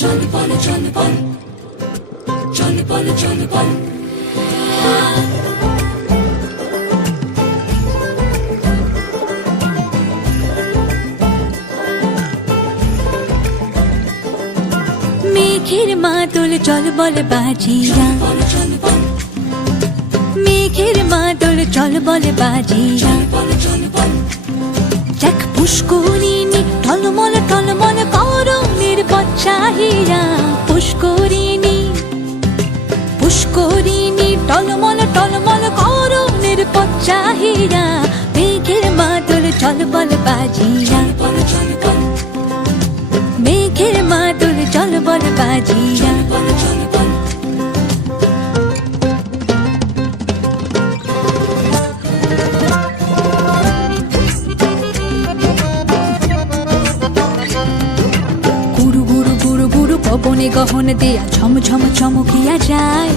চল বল চল বল। চল বল চল বল। মেঘের মাদল বল চল বল মেঘের মাদল বল চল বল দেখ পুষ্করিণী টলমল বচ্চাহিরা পুষ্করিণী পুষ্করিণী টলমল টলমল করণের চাহিয়া মেঘের মাদল জল বাজিয়া। মেঘের মাদল জল বল পবনে গহন দেয়া ঝম ঝম চমকিয়া যায়।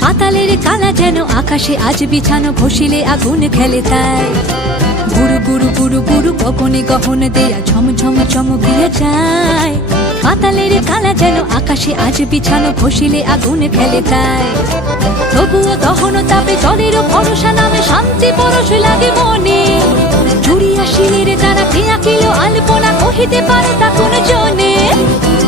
পাতালের কালা যেন আকাশে আজ বিছানো ঘষিলে আগুন খেলে তাই। গুরু গুরু গুরু গুরু পবনে গহন দেয়া ঝম ঝম চমকিয়া যায়। পাতালের কালা যেন আকাশে আজ বিছানো ঘষিলে আগুন খেলে তাই। তবুও দহন তাপে জলের ভরসা নামে শান্তি পরশ লাগে মনে। জুড়িয়া শিলের তারা কে আঁকিল আলপনা কহিতে পারে তা কোন জনে।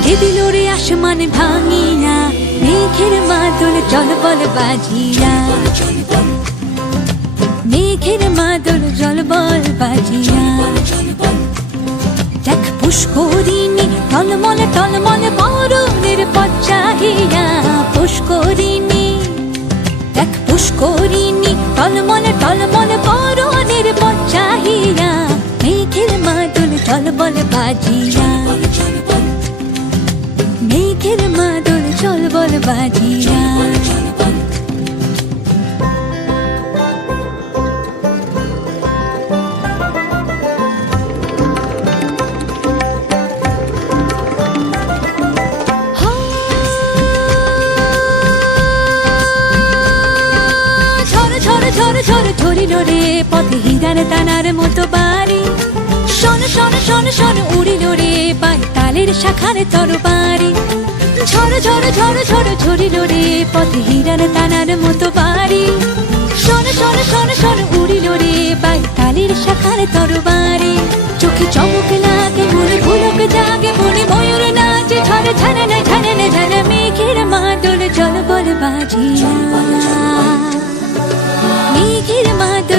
কে দিল রে আসমান ভাঙিয়া মেঘের মাদল জল বল বাজিয়া মেঘের মাদল জল বল বাজিয়া দেখ পুষ্করিণী টলমল টলমল বরণের পথ পুষ্করিণী বল বাজিয়া ঝড় ঝড় ঝড় রে পথে হীরার দানার মতো বাড়ি। শোন শোন শোন শোন উড়িল রে পাই তালের শাখার তরবারি। ঝড় ঝড় ঝড় ঝড়, ঝরিল রে পথে হীরার দানার মতো বাড়ি। শোন শোন শোন শোন, উড়িল রে পাই তালের শাখার তরবারি চোখে চমক লাগে, মনে ভুলক জাগে, মনে ময়ূর নাচে, ঝড় ঝানে না ঝানে মেঘের মাদল জল বল বাজিয়া। মেঘের মাদল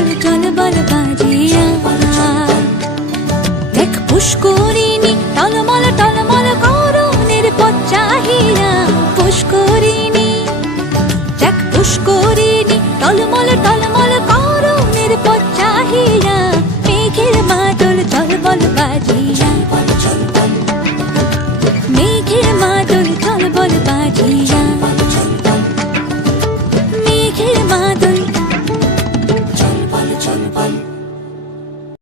Thank you.